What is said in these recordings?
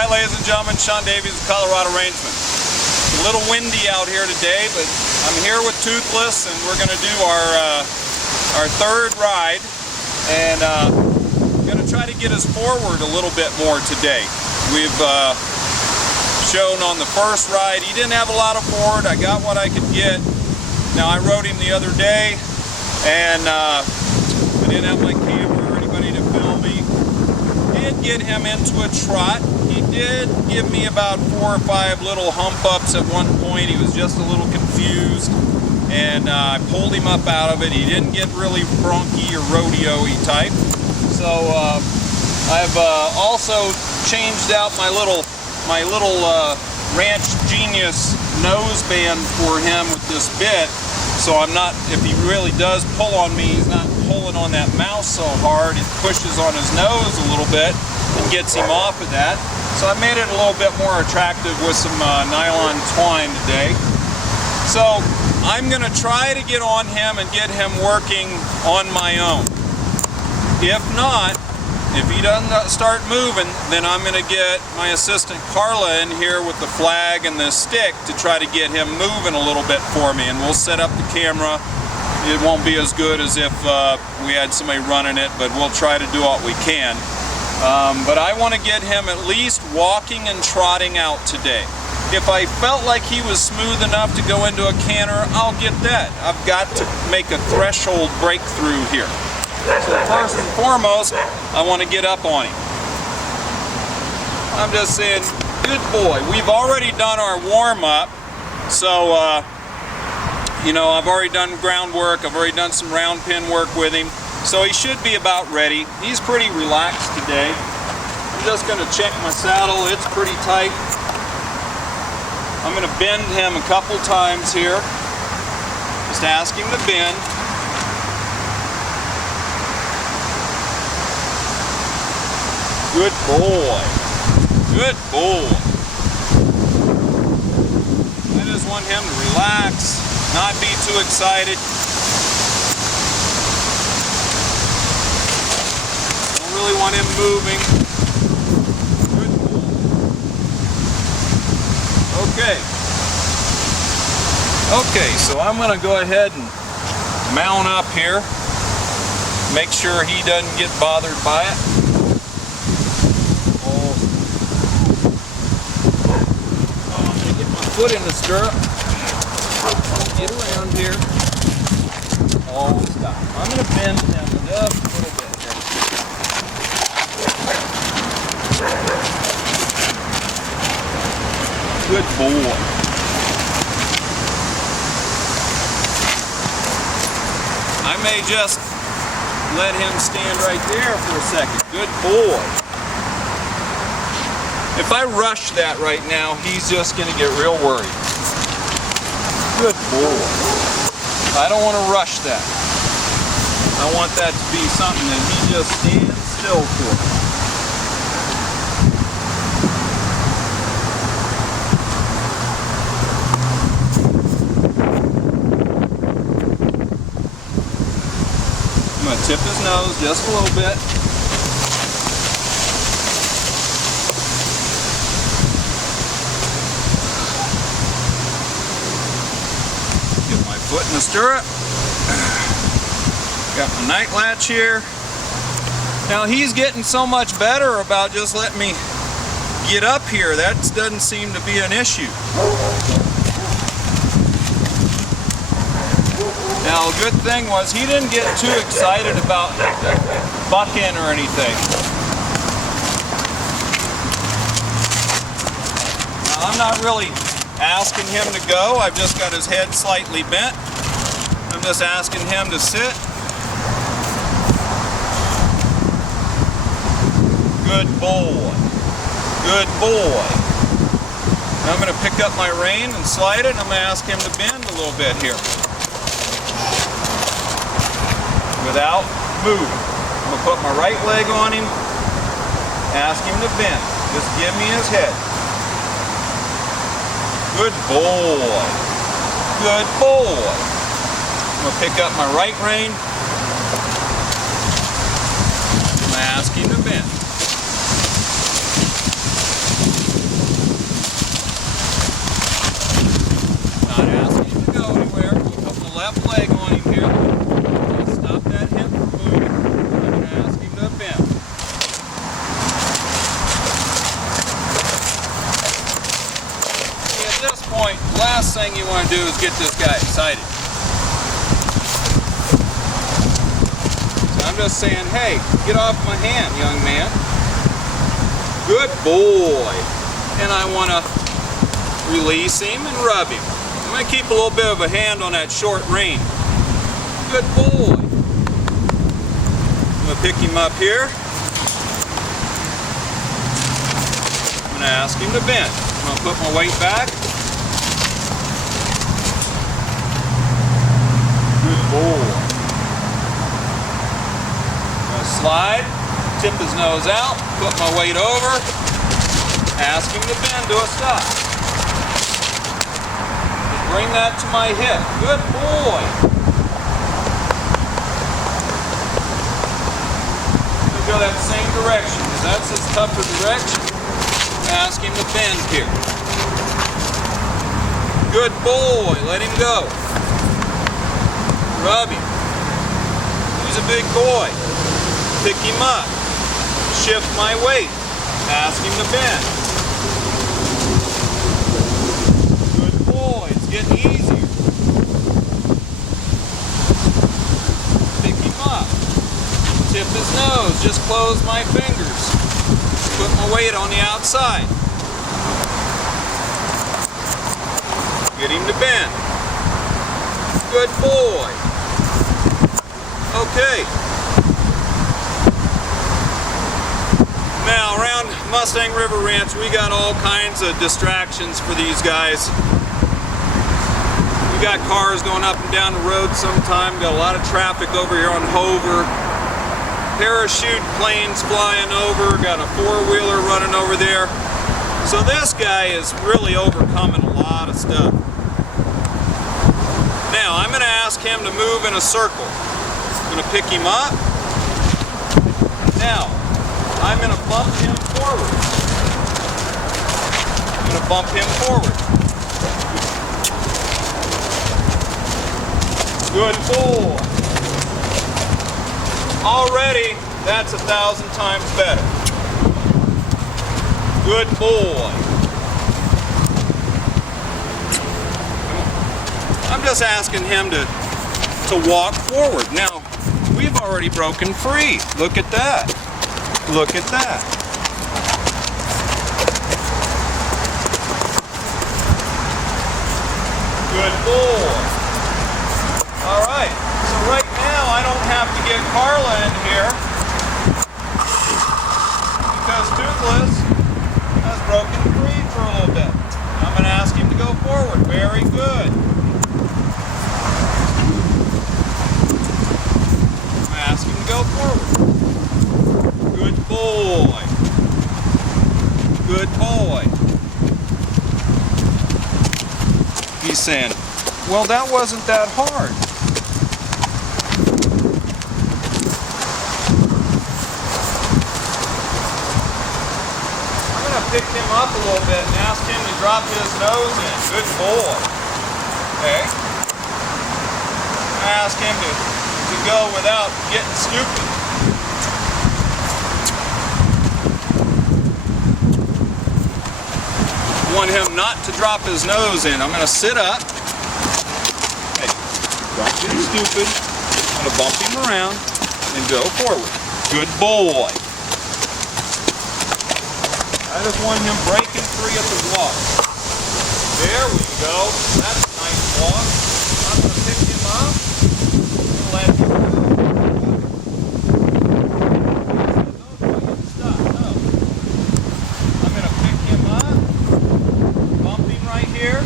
Hi ladies and gentlemen, Sean Davies of Coloradoreinsman. A little windy out here today, but I'm here with Toothless and we're going to do our third ride, and I'm going to try to get us forward a little bit more today. We've shown on the first ride he didn't have a lot of forward. I got what I could get. Now I rode him the other day and I didn't have my camera or anybody to film me. Did get him into a trot. He did give me about 4 or 5 little hump ups at one point. He was just a little confused, and I pulled him up out of it. He didn't get really bronky or rodeo-y type. So I've also changed out my little Ranch Genius nose band for him with this bit. So I'm not, if he really does pull on me, he's not pulling on that mouse so hard. It pushes on his nose a little bit and gets him off of that. So I made it a little bit more attractive with some nylon twine today. So I'm going to try to get on him and get him working on my own. If not, if he doesn't start moving, then I'm going to get my assistant Carla in here with the flag and the stick to try to get him moving a little bit for me, and we'll set up the camera. It won't be as good as if we had somebody running it, but we'll try to do what we can. But I want to get him at least walking and trotting out today. If I felt like he was smooth enough to go into a canter, I'll get that. I've got to make a threshold breakthrough here. So first and foremost, I want to get up on him. I'm just saying, good boy. We've already done our warm-up, so you know, I've already done groundwork. I've already done some round pin work with him, so he should be about ready. He's pretty relaxed today. I'm just going to check my saddle. It's pretty tight. I'm going to bend him a couple times here. Just ask him to bend. Good boy. Good boy. I just want him to relax, not be too excited. Don't really want him moving. Good boy. Okay. Okay, so I'm going to go ahead and mount up here. Make sure he doesn't get bothered by it. Foot in the stirrup, get around here, oh stop. I'm going to bend him just a little bit here. Good boy. I may just let him stand right there for a second. Good boy. If I rush that right now, he's just going to get real worried. Good boy. I don't want to rush that. I want that to be something that he just stands still for. I'm going to tip his nose just a little bit. Foot in the stirrup. Got my night latch here. Now he's getting so much better about just letting me get up here. That doesn't seem to be an issue. Now the good thing was he didn't get too excited about bucking or anything. Now, I'm not really asking him to go. I've just got his head slightly bent. I'm just asking him to sit. Good boy. Good boy. Now I'm going to pick up my rein and slide it, and I'm going to ask him to bend a little bit here. Without moving. I'm going to put my right leg on him, ask him to bend. Just give me his head. Good boy. Good boy. I'm going to pick up my right rein. I'm going to ask him to bend. half leg on him here. Let's stop that hip from moving. I'm going to ask him to bend. See, at this point, the last thing you want to do is get this guy excited. So I'm just saying, hey, get off my hand, young man. Good boy. And I want to release him and rub him. I'm going to keep a little bit of a hand on that short rein. Good boy. I'm going to pick him up here. I'm going to ask him to bend. I'm going to put my weight back. Good boy. I'm going to slide, tip his nose out, put my weight over, ask him to bend to a stop. Bring that to my hip. Good boy. We go that same direction because that's his tougher direction. Ask him to bend here. Good boy. Let him go. Rub him. He's a big boy. Pick him up. Shift my weight. Ask him to bend. Getting easier. Pick him up. Tip his nose. Just close my fingers. Put my weight on the outside. Get him to bend. Good boy. Okay. Now around Mustang River Ranch we got all kinds of distractions for these guys. We got cars going up and down the road sometime, got a lot of traffic over here on Hover, parachute planes flying over, got a four-wheeler running over there. So this guy is really overcoming a lot of stuff. Now I'm going to ask him to move in a circle. I'm going to pick him up. Now I'm going to bump him forward. I'm going to bump him forward. Good boy. Already, that's 1,000 times better. Good boy. I'm just asking him to walk forward. Now, we've already broken free. Look at that. Look at that. Good boy. All right, so right now I don't have to get Carla in here because Toothless has broken free for a little bit. I'm going to ask him to go forward. Very good. I'm going to ask him to go forward. Good boy. Good boy. He's saying, well, that wasn't that hard. Pick him up a little bit and ask him to drop his nose in. Good boy. Okay. Ask him to go without getting stupid. I want him not to drop his nose in. I'm going to sit up. Hey, don't get stupid. I'm going to bump him around and go forward. Good boy. I just want him breaking free at the walk. There we go. That's a nice walk. I'm going to pick him up and let him go. Stop. No. I'm going to pick him up, bump him right here,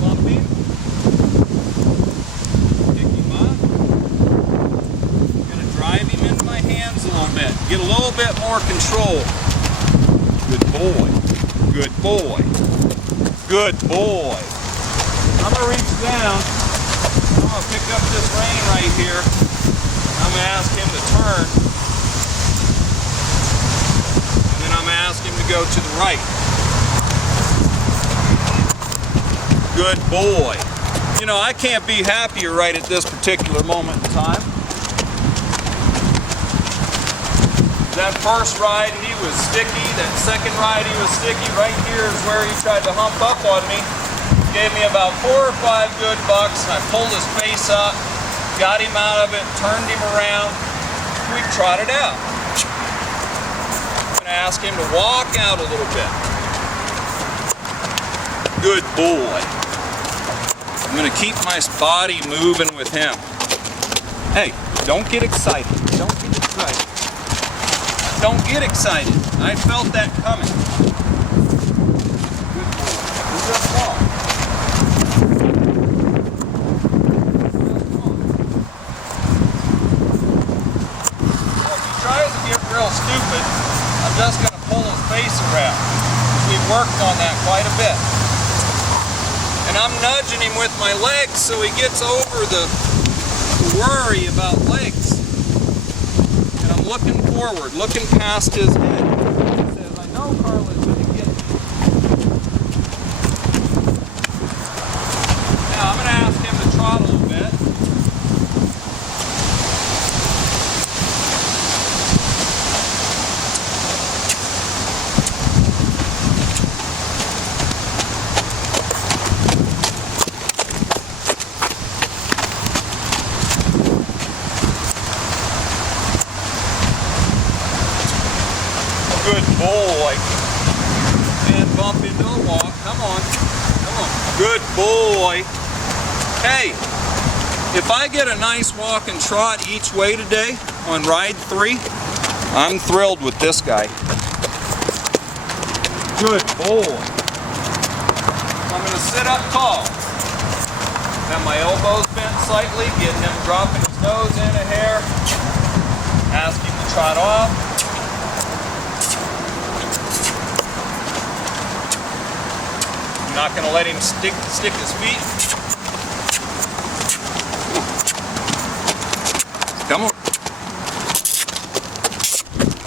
bump him, pick him up. I'm going to drive him into my hands a little bit. Get a little bit more control. Good boy. Good boy. Good boy. I'm going to reach down. I'm going to pick up this rein right here. I'm going to ask him to turn. And then I'm going to ask him to go to the right. Good boy. You know, I can't be happier right at this particular moment in time. That first ride, he was sticky. That second ride, he was sticky. Right here is where he tried to hump up on me. Gave me about 4 or 5 good bucks, and I pulled his face up, got him out of it, turned him around. We trotted out. I'm going to ask him to walk out a little bit. Good boy. I'm going to keep my body moving with him. Hey, don't get excited. Don't get excited. Don't get excited. I felt that coming. Good boy. Who's up long? If he tries to get real stupid, I'm just going to pull his face around. We've worked on that quite a bit. And I'm nudging him with my legs so he gets over the worry about legs. And I'm looking forward, looking past his head. He says, I know Carla's going to get me. Now I'm going to ask him to trot a little bit. Good boy. And bump into the walk. Come on. Come on. Good boy. Hey, if I get a nice walk and trot each way today on ride 3, I'm thrilled with this guy. Good boy. I'm going to sit up tall. Have my elbows bent slightly, getting him dropping his nose in a hair. Ask him to trot off. Not going to let him stick his feet. Come on.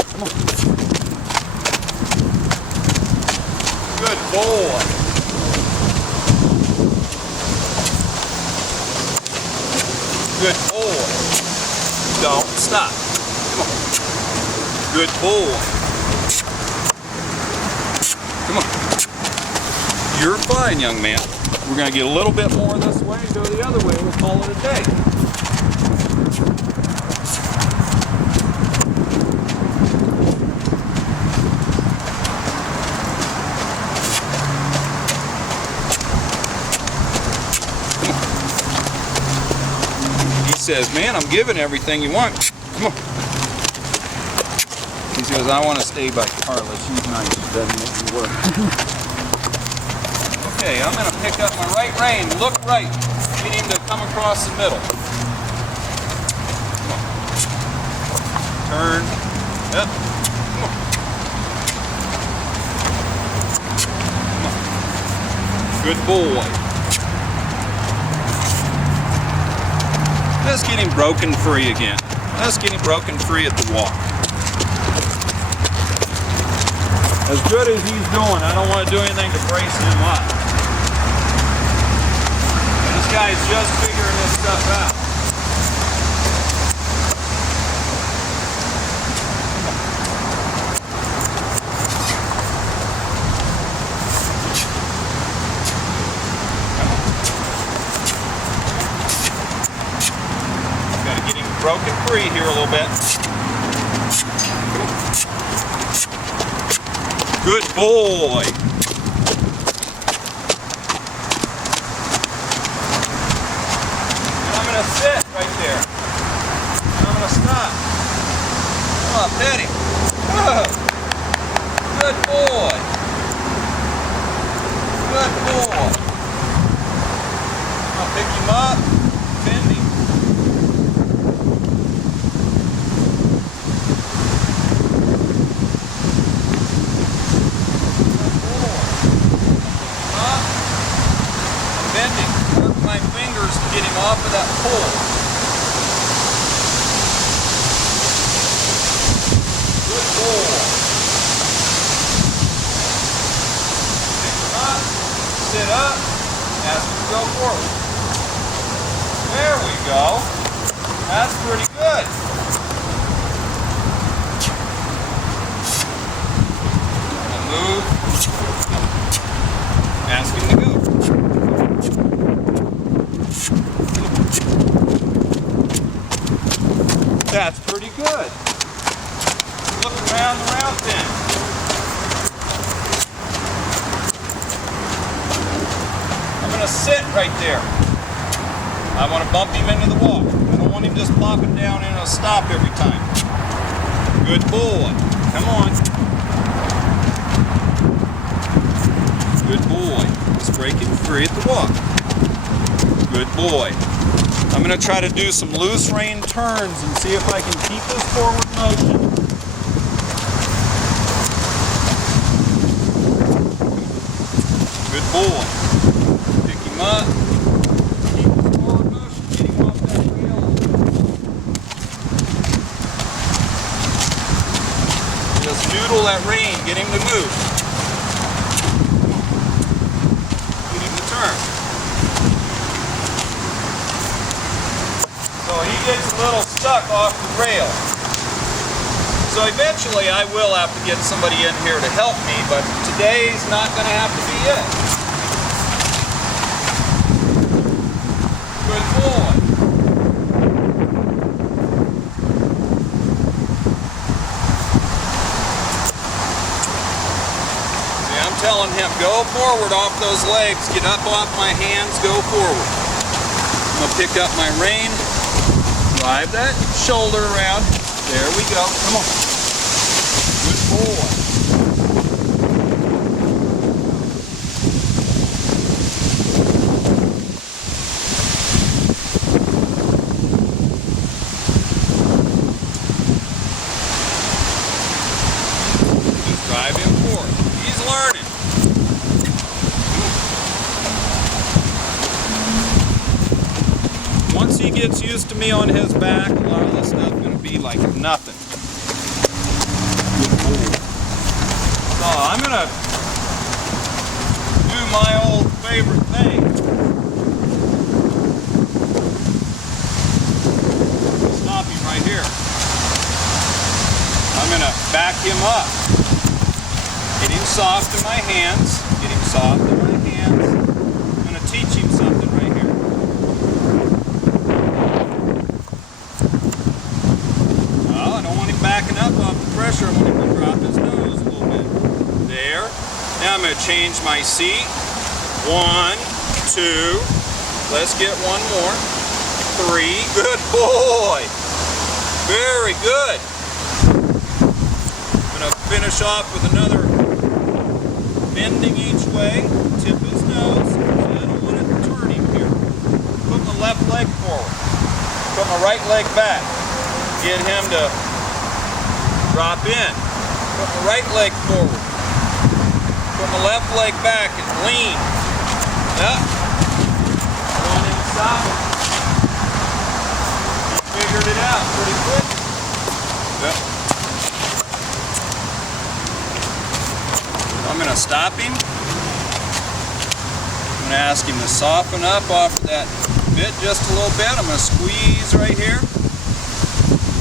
Come on. Good boy. Good boy. Don't stop. Come on. Good boy. Come on. You're fine, young man. We're going to get a little bit more this way and go the other way. We'll call it a day. He says, man, I'm giving everything you want. Come on. He says, I want to stay by Carla. She's nice. She doesn't make me work. Okay, I'm going to pick up my right rein, look right, get him to come across the middle. Come on. Turn, up, come on. Come on. Good boy. Let's get him broken free again. Let's get him broken free at the walk. As good as he's doing, I don't want to do anything to brace him up. This guy's just figuring this stuff out. Got to get him broken free here a little bit. Good boy. Sit right there. And I'm going to stop. Come on, pet him. Good boy. Good boy. I'll pick him up, bend him. Good boy. Up and bend him. Work my fingers to get him off of that pole. Good boy. Pick him up, sit up, ask him to go forward. There we go. That's pretty good. Move. Ask him to go. That's pretty good. Look around the route then. I'm going to sit right there. I want to bump him into the wall. I don't want him just plopping down and a stop every time. Good boy. Come on. Good boy. Just break him free at the walk. Good boy. I'm going to try to do some loose rein turns and see if I can keep this forward motion. Good boy. Pick him up. Keep the forward motion. Get him off that rail. Just noodle that rein. Get him to move. Get him to turn. So he gets a little stuck off the rail. So eventually I will have to get somebody in here to help me, but today's not going to have to be it. Good boy. See, I'm telling him, go forward off those legs, get up off my hands, go forward. I'm going to pick up my rein. Drive that shoulder around. There we go. Come on. Good boy. Just drive him forward. He's learning. Once he gets used to me on his back, a lot of this stuff is going to be like nothing. Good boy. So I'm going to do my old favorite thing. Stop him right here. I'm going to back him up. Get him soft in my hands. Get him soft in my hands. I'm going to teach him something right here. Backing up off the pressure, I'm going to drop his nose a little bit. There. Now I'm going to change my seat. 1, 2. Let's get one more. 3. Good boy. Very good. I'm going to finish off with another bending each way. Tip his nose. I don't want to turn him here. Put my left leg forward. Put my right leg back. Get him to drop in. Put my right leg forward. Put my left leg back and lean. Up. Go on inside. You figured it out pretty quick. Yep. I'm going to stop him. I'm going to ask him to soften up off of that bit just a little bit. I'm going to squeeze right here.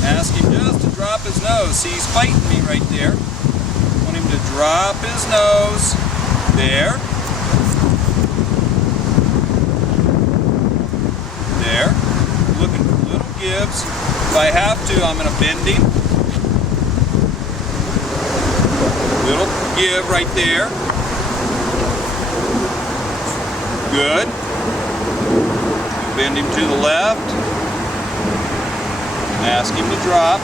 Ask him just to drop his nose. See, he's fighting me right there. I want him to drop his nose. There. There. Looking for little gives. If I have to, I'm going to bend him. Little give right there. Good. Bend him to the left. Ask him to drop.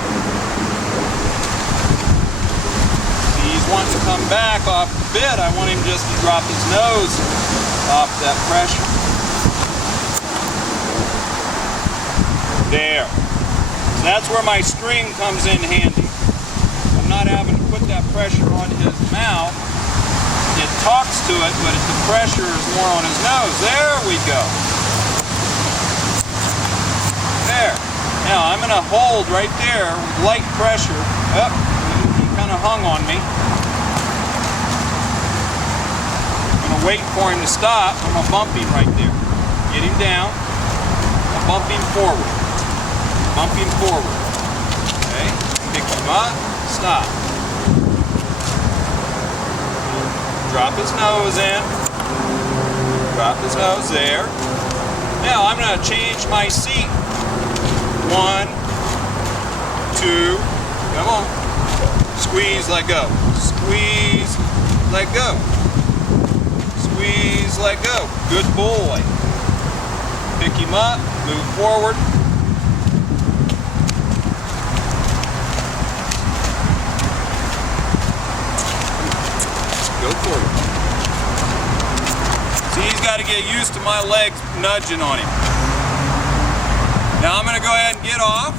He's wanting to come back off the bit. I want him just to drop his nose off that pressure. There. So that's where my string comes in handy. I'm not having to put that pressure on his mouth. It talks to it, but the pressure is more on his nose. There we go. There. Now I'm going to hold right there with light pressure. Oh, he kind of hung on me. I'm going to wait for him to stop. I'm going to bump him right there. Get him down. bump him forward. Bump him forward. Okay, pick him up, stop. Drop his nose in. Drop his nose there. Now I'm going to change my seat. 1, 2, come on. Squeeze, let go. Squeeze, let go. Squeeze, let go. Good boy. Pick him up, move forward. Go forward. See, he's got to get used to my legs nudging on him. Now I'm going to go ahead and get off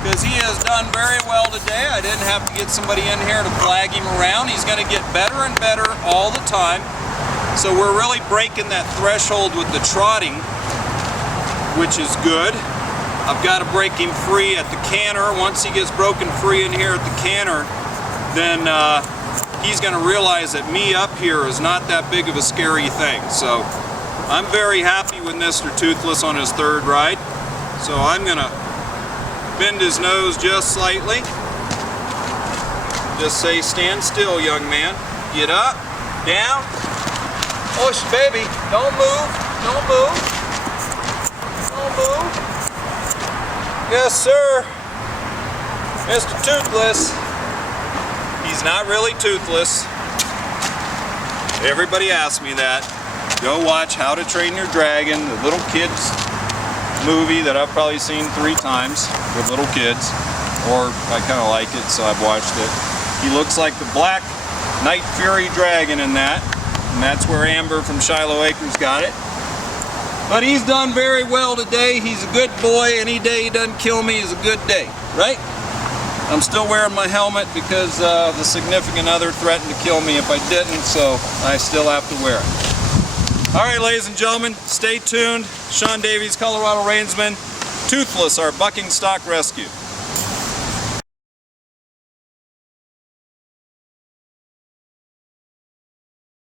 because he has done very well today. I didn't have to get somebody in here to flag him around. He's going to get better and better all the time. So we're really breaking that threshold with the trotting, which is good. I've got to break him free at the canter. Once he gets broken free in here at the canter, then he's going to realize that me up here is not that big of a scary thing. So I'm very happy with Mr. Toothless on his third ride. So I'm going to bend his nose just slightly. Just say, stand still, young man. Get up, down. Push, baby. Don't move. Don't move. Don't move. Yes, sir. Mr. Toothless. He's not really toothless. Everybody asks me that. Go watch How to Train Your Dragon, the little kids movie that I've probably seen 3 times with little kids, or I kind of like it, so I've watched it. He looks like the black Night Fury dragon in that, and that's where Amber from Shiloh Acres got it. But he's done very well today. He's a good boy. Any day he doesn't kill me is a good day, right? I'm still wearing my helmet because the significant other threatened to kill me if I didn't, so I still have to wear it. All right, ladies and gentlemen, stay tuned. Sean Davies, Coloradoreinsman, Toothless, our bucking stock rescue.